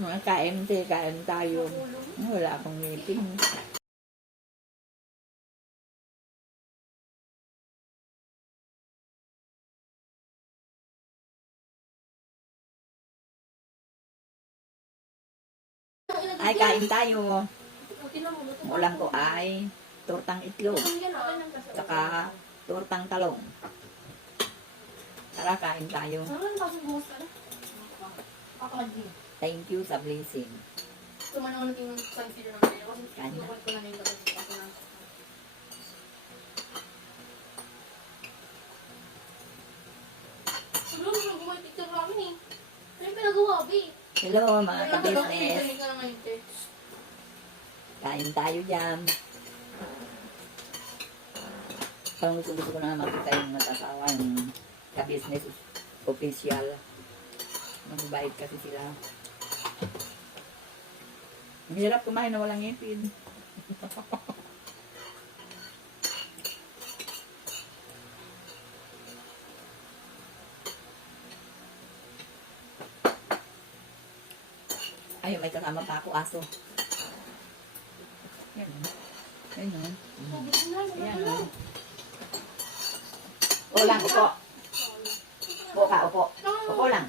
mga KMT, kain tayo. Wala akong meeting. Ay, kain tayo. Ulam ko ay tortang itlog. Saka tortang talong. Tara, kain tayo. Thank you sa blessing. Kain na. Hello mga ka-business. Kain tayo dyan. Parang gusto ko na makita yung mag-asawa yung ka-business official. Magbabait kasi sila. Ang hirap kumain na walang ngipin. Ay, may kasama pa ako aso. Yan. Yan. Yan. Upo lang, upo. Upo ka, upo. Upo lang.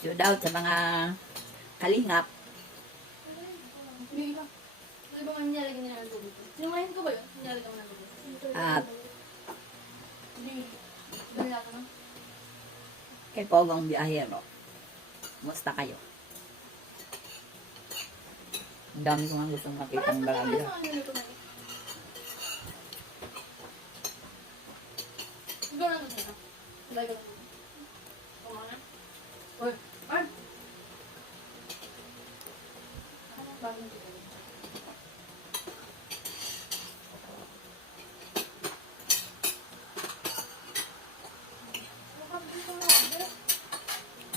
Shout out sa mga kalingap. At kay Pogong Biyahero. Musta kayo? Ang dami ko nga gustong makitang balagya.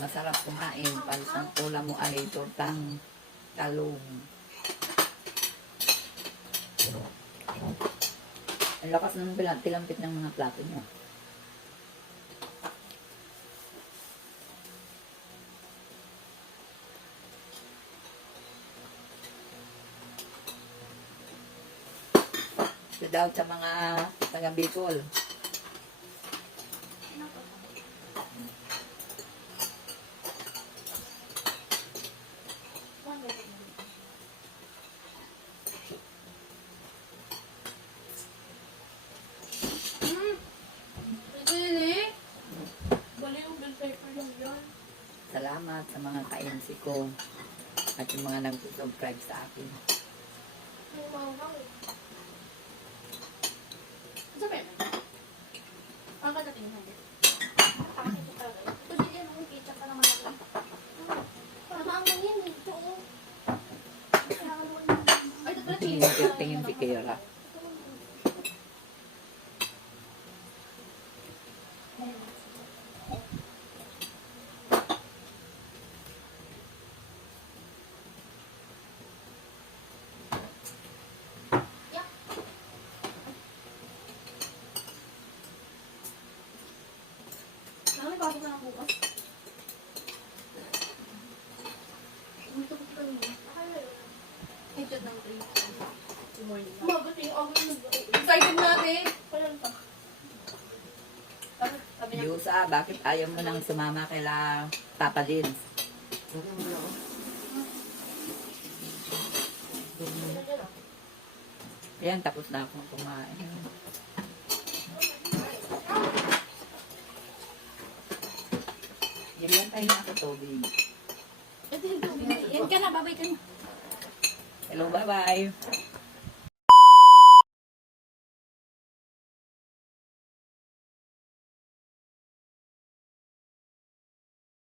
Masarap kumain. Palusang ulam mo ay tortang talong. Ang lakas ng tilampit ng mga plato niyo. Shout out sa mga taga Bicol. Salamat sa mga ka-MC ko at yung mga nag-subscribe sa akin. Tingin si Kira. Pasok na lang bukas. Headshot ng 3. Good morning. Magating ako yung excited natin. Yusa, bakit ayaw mo nang sumama kaila Papa Dins? Ayan, tapos na akong kumain. Yan tayo na ako tubig. Yan ka na, babay ka na. Hello, bye-bye.